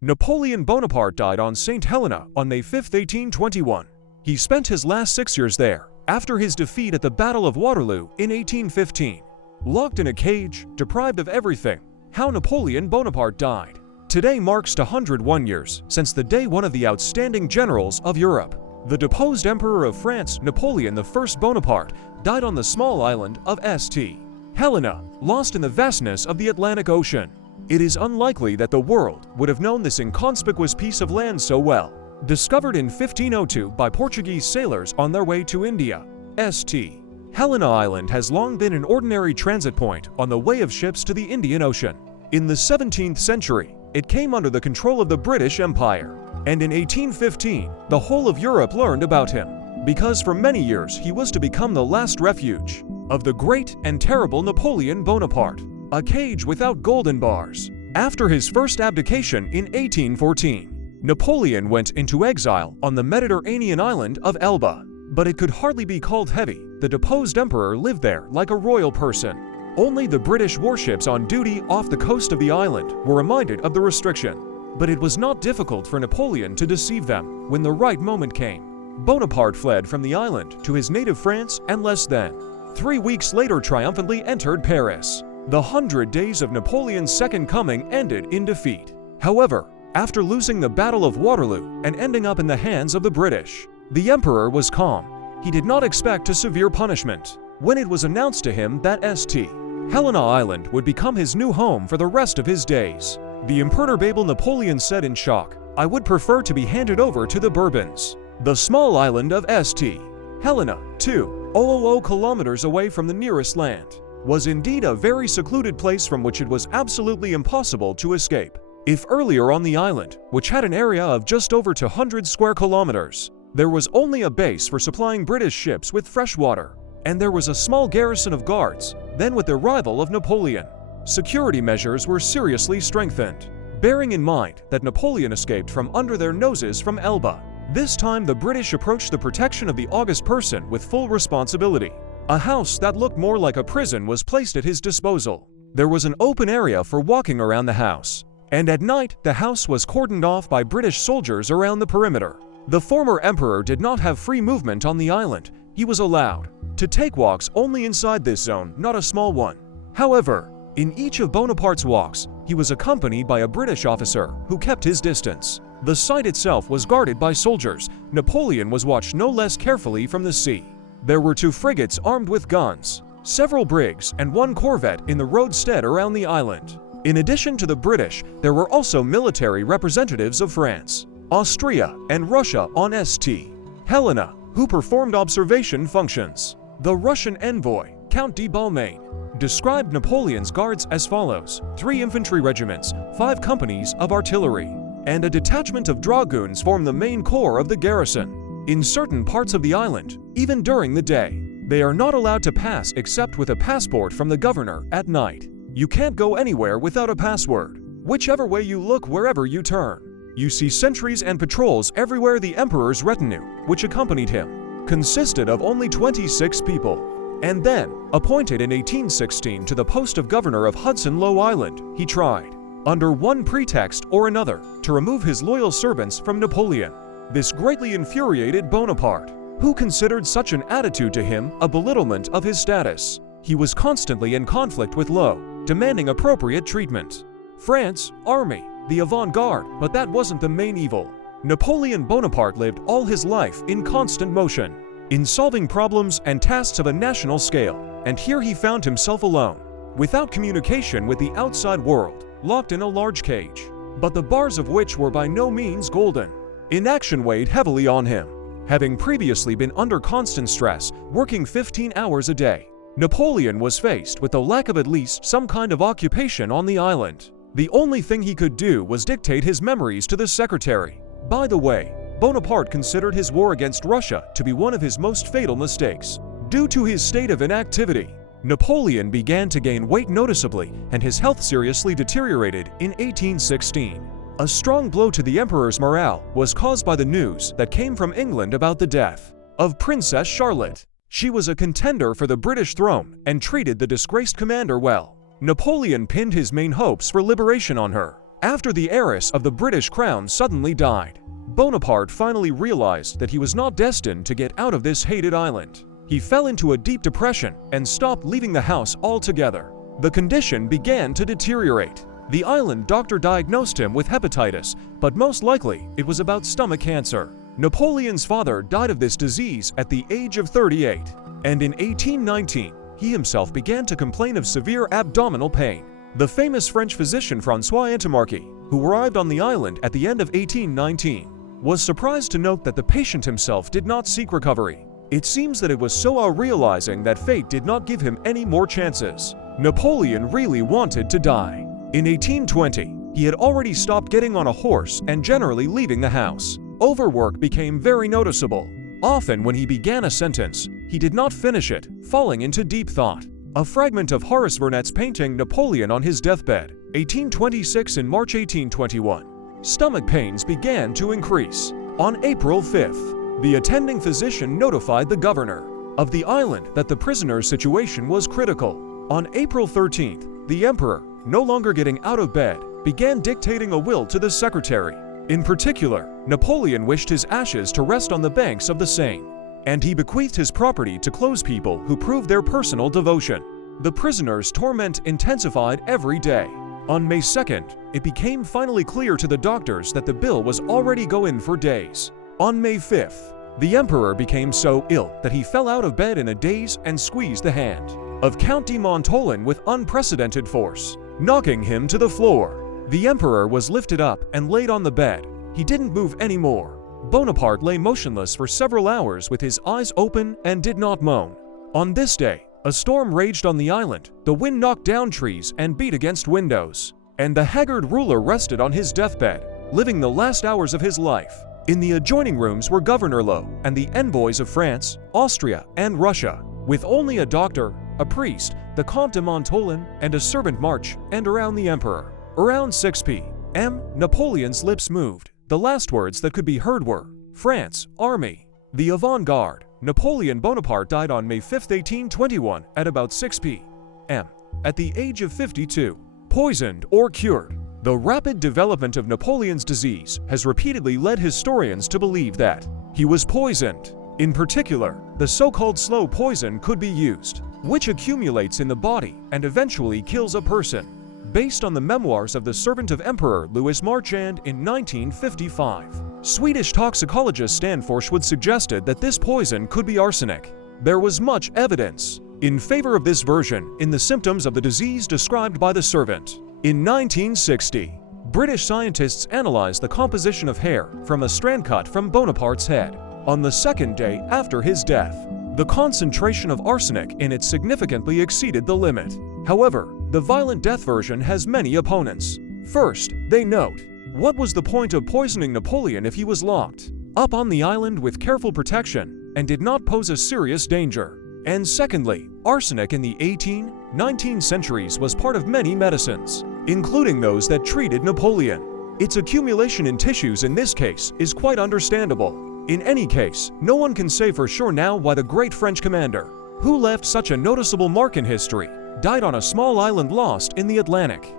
Napoleon Bonaparte died on St. Helena on May 5, 1821. He spent his last 6 years there, after his defeat at the Battle of Waterloo in 1815. Locked in a cage, deprived of everything, how Napoleon Bonaparte died. Today marks 101 years since the day one of the outstanding generals of Europe, the deposed Emperor of France, Napoleon I Bonaparte, died on the small island of St. Helena, lost in the vastness of the Atlantic Ocean. It is unlikely that the world would have known this inconspicuous piece of land so well. Discovered in 1502 by Portuguese sailors on their way to India, St. Helena Island has long been an ordinary transit point on the way of ships to the Indian Ocean. In the 17th century, it came under the control of the British Empire, and in 1815, the whole of Europe learned about him, because for many years he was to become the last refuge of the great and terrible Napoleon Bonaparte, a cage without golden bars. After his first abdication in 1814, Napoleon went into exile on the Mediterranean island of Elba, but it could hardly be called heavy. The deposed emperor lived there like a royal person. Only the British warships on duty off the coast of the island were reminded of the restriction. But it was not difficult for Napoleon to deceive them when the right moment came. Bonaparte fled from the island to his native France and less than 3 weeks later triumphantly entered Paris. The 100 days of Napoleon's second coming ended in defeat. However, after losing the Battle of Waterloo and ending up in the hands of the British, the emperor was calm. He did not expect a severe punishment when it was announced to him that St. Helena Island would become his new home for the rest of his days. The imperturbable Napoleon said in shock, "I would prefer to be handed over to the Bourbons." The small island of St. Helena, 200 kilometers away from the nearest land, was indeed a very secluded place from which it was absolutely impossible to escape. If earlier on the island, which had an area of just over 200 square kilometers, there was only a base for supplying British ships with fresh water, and there was a small garrison of guards, then with the arrival of Napoleon, security measures were seriously strengthened, bearing in mind that Napoleon escaped from under their noses from Elba. This time the British approached the protection of the august person with full responsibility. A house that looked more like a prison was placed at his disposal. There was an open area for walking around the house, and at night the house was cordoned off by British soldiers around the perimeter. The former emperor did not have free movement on the island. He was allowed to take walks only inside this zone, not a small one. However, in each of Bonaparte's walks, he was accompanied by a British officer who kept his distance. The site itself was guarded by soldiers. Napoleon was watched no less carefully from the sea. There were 2 frigates armed with guns, several brigs, and 1 corvette in the roadstead around the island. In addition to the British, there were also military representatives of France, Austria, and Russia on St. Helena, who performed observation functions. The Russian envoy, Count de Balmain, described Napoleon's guards as follows: 3 infantry regiments, 5 companies of artillery, and a detachment of dragoons form the main corps of the garrison. In certain parts of the island, even during the day, they are not allowed to pass except with a passport from the governor at night. You can't go anywhere without a password. Whichever way you look, wherever you turn, you see sentries and patrols everywhere. The emperor's retinue, which accompanied him, consisted of only 26 people. And then, appointed in 1816 to the post of governor of Hudson Low Island, he tried, under one pretext or another, to remove his loyal servants from Napoleon. This greatly infuriated Bonaparte, who considered such an attitude to him a belittlement of his status. He was constantly in conflict with Low, demanding appropriate treatment. France, army, the avant-garde, but that wasn't the main evil. Napoleon Bonaparte lived all his life in constant motion, in solving problems and tasks of a national scale, and here he found himself alone, without communication with the outside world, locked in a large cage, but the bars of which were by no means golden. Inaction weighed heavily on him. Having previously been under constant stress, working 15 hours a day, Napoleon was faced with the lack of at least some kind of occupation on the island. The only thing he could do was dictate his memories to the secretary. By the way, Bonaparte considered his war against Russia to be one of his most fatal mistakes. Due to his state of inactivity, Napoleon began to gain weight noticeably, and his health seriously deteriorated in 1816. A strong blow to the emperor's morale was caused by the news that came from England about the death of Princess Charlotte. She was a contender for the British throne and treated the disgraced commander well. Napoleon pinned his main hopes for liberation on her. After the heiress of the British crown suddenly died, Bonaparte finally realized that he was not destined to get out of this hated island. He fell into a deep depression and stopped leaving the house altogether. The condition began to deteriorate. The island doctor diagnosed him with hepatitis, but most likely it was about stomach cancer. Napoleon's father died of this disease at the age of 38, and in 1819, he himself began to complain of severe abdominal pain. The famous French physician François Antimarchi, who arrived on the island at the end of 1819, was surprised to note that the patient himself did not seek recovery. It seems that it was so realizing that fate did not give him any more chances. Napoleon really wanted to die. In 1820, he had already stopped getting on a horse and generally leaving the house. Overwork became very noticeable. Often when he began a sentence, he did not finish it, falling into deep thought. A fragment of Horace Vernet's painting Napoleon on his deathbed, 1826 and March 1821. Stomach pains began to increase. On April 5th, the attending physician notified the governor of the island that the prisoner's situation was critical. On April 13th, the emperor, no longer getting out of bed, began dictating a will to the secretary. In particular, Napoleon wished his ashes to rest on the banks of the Seine, and he bequeathed his property to close people who proved their personal devotion. The prisoner's torment intensified every day. On May 2nd, it became finally clear to the doctors that the bill was already going for days. On May 5th, the emperor became so ill that he fell out of bed in a daze and squeezed the hand of Count de Montolon with unprecedented force, knocking him to the floor. The emperor was lifted up and laid on the bed. He didn't move anymore. Bonaparte lay motionless for several hours with his eyes open and did not moan. On this day, a storm raged on the island. The wind knocked down trees and beat against windows, and the haggard ruler rested on his deathbed, living the last hours of his life. In the adjoining rooms were Governor Lowe and the envoys of France, Austria, and Russia, with only a doctor, a priest, the Comte de Montolon, and a servant march, and around the emperor. Around 6 p.m., Napoleon's lips moved. The last words that could be heard were, "France, army." The avant-garde, Napoleon Bonaparte, died on May 5, 1821, at about 6 p.m., at the age of 52. Poisoned or cured. The rapid development of Napoleon's disease has repeatedly led historians to believe that he was poisoned. In particular, the so-called slow poison could be used, which accumulates in the body and eventually kills a person, based on the memoirs of the servant of Emperor Louis Marchand in 1955. Swedish toxicologist Stanfors would suggested that this poison could be arsenic. There was much evidence in favor of this version in the symptoms of the disease described by the servant. In 1960, British scientists analyzed the composition of hair from a strand cut from Bonaparte's head. On the second day after his death, the concentration of arsenic in it significantly exceeded the limit. However, the violent death version has many opponents. First, they note, what was the point of poisoning Napoleon if he was locked up on the island with careful protection and did not pose a serious danger? And secondly, arsenic in the 18th, 19th centuries was part of many medicines, including those that treated Napoleon. Its accumulation in tissues in this case is quite understandable. In any case, no one can say for sure now why the great French commander, who left such a noticeable mark in history, died on a small island lost in the Atlantic.